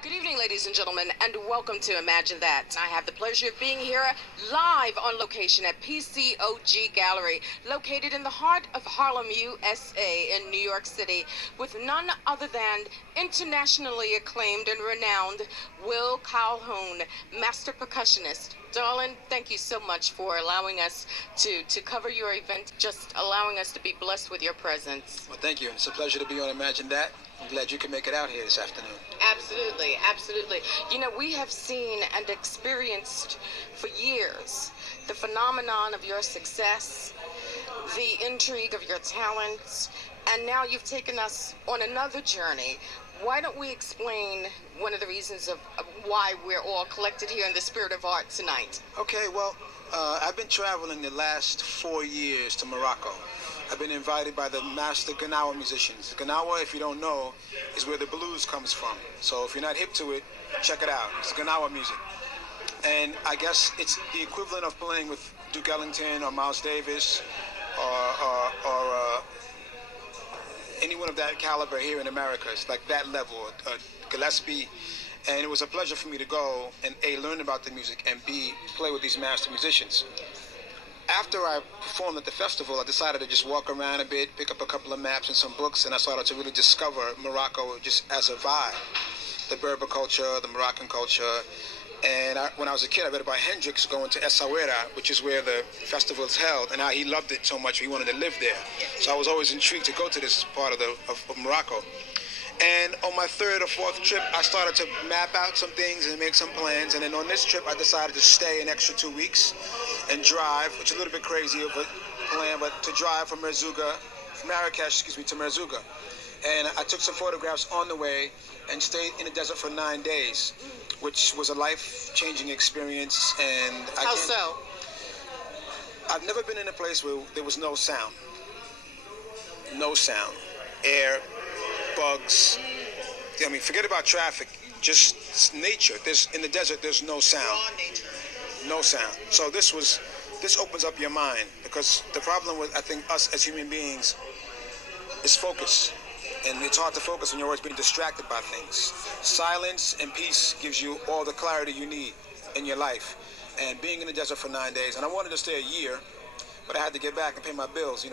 Good evening, ladies and gentlemen, and welcome to Imagine That. I have the pleasure of being here live on location at PCOG Gallery, located in the heart of Harlem, USA, in New York City, with none other than internationally acclaimed and renowned Will Calhoun, master percussionist. Darling, thank you so much for allowing us to cover your event, just allowing us to be blessed with your presence. Well, thank you. It's a pleasure to be on Imagine That. I'm glad you could make it out here this afternoon. Absolutely, absolutely. You know, we have seen and experienced for years the phenomenon of your success, the intrigue of your talents, and now you've taken us on another journey. Why don't we explain one of the reasons of why we're all collected here in the spirit of art tonight? Okay, well, I've been traveling the last 4 years to Morocco. I've been invited by the master Gnawa musicians. Gnawa, if you don't know, is where the blues comes from. So if you're not hip to it, check it out. It's Gnawa music. And I guess it's the equivalent of playing with Duke Ellington or Miles Davis or anyone of that caliber here in America. It's like that level, Gillespie. And it was a pleasure for me to go and A, learn about the music, and B, play with these master musicians. After I performed at the festival, I decided to just walk around a bit, pick up a couple of maps and some books, and I started to really discover Morocco just as a vibe. The Berber culture, the Moroccan culture. And when I was a kid, I read about Hendrix going to Essaouira, which is where the festival is held, and how he loved it so much he wanted to live there. So I was always intrigued to go to this part of Morocco. And on my third or fourth trip, I started to map out some things and make some plans. And then on this trip, I decided to stay an extra 2 weeks and drive, which is a little bit crazy of a plan, but to drive from Marrakesh, to Merzouga. And I took some photographs on the way and stayed in the desert for 9 days, which was a life-changing experience. And How so? I've never been in a place where there was no sound. No sound. Air, bugs. I mean, forget about traffic. Just nature. In the desert, there's no sound. No sound. So this opens up your mind, because the problem with, I think, us as human beings is focus. And it's hard to focus when you're always being distracted by things. Silence and peace gives you all the clarity you need in your life. And being in the desert for 9 days, and I wanted to stay a year, but I had to get back and pay my bills,